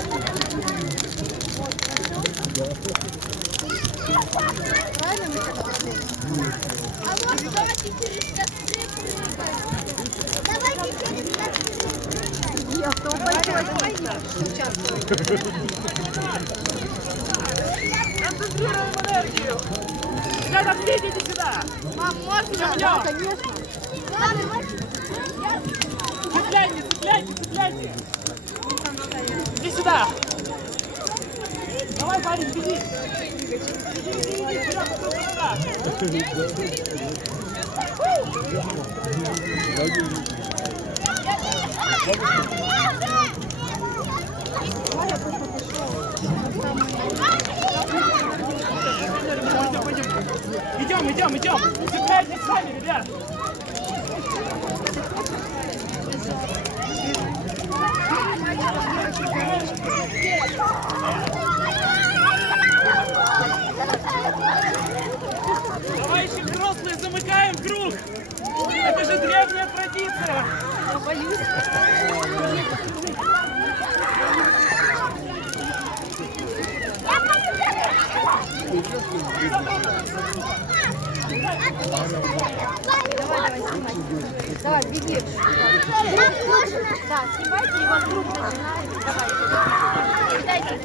А вот давайте через костры прыгать. Давайте через костры прыгать. Я кто давай участвовать. Концентрируем энергию. Ребята, все идите сюда. Мам, можно? Да, конечно. Цепляйте, цепляйте, цепляйте. Иди сюда. Давай, парень, беги. Иди, сюда, сюда. Идем. Цепляйтесь сами, ребят. Товарищи взрослые, замыкаем круг. Это же древняя традиция. Давай, беги. Да, снимайте, и вот круг начинает. Давай. Дайте на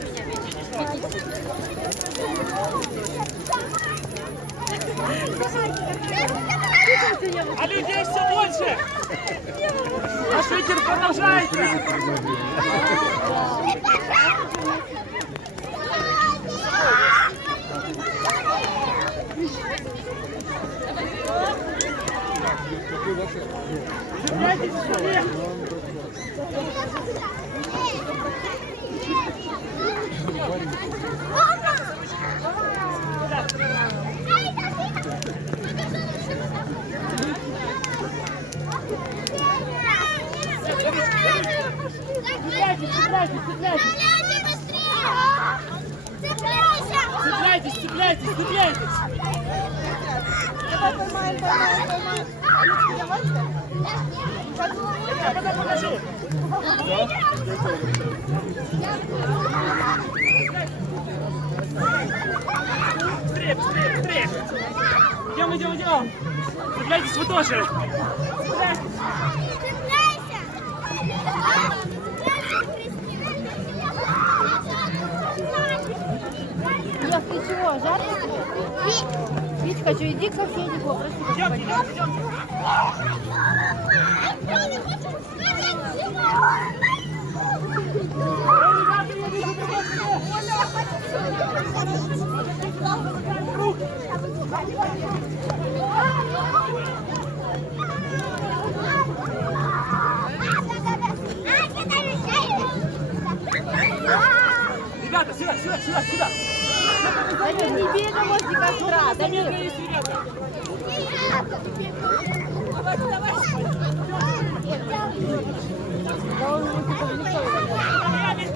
меня А людей все больше. Наш ветер продолжается. Цепляйтесь скорее. Цепляйтесь. Давай, поймаем. Я потом покажу. Быстрее. Идем. Цепляйтесь вы тоже. Лёх, ты чего, жарко? Витька, что, иди к соседнику, попроси. Идем. Ребята, сюда. Дамир, не бегай возле костра, Дамир. Есть, ребята. Да он ему типа в лицо ударил.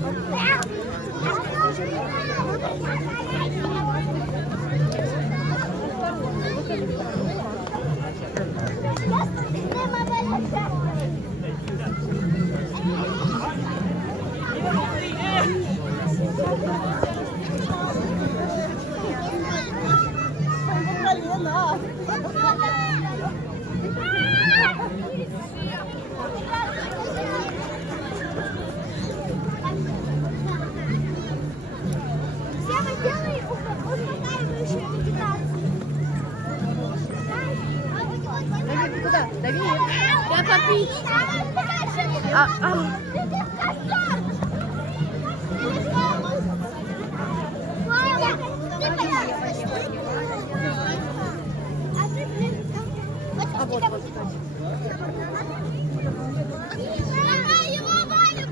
Сева, делай успокаивающую медитацию. Дамир, ты куда? Дамир. Я попить. А вот. Его Валю!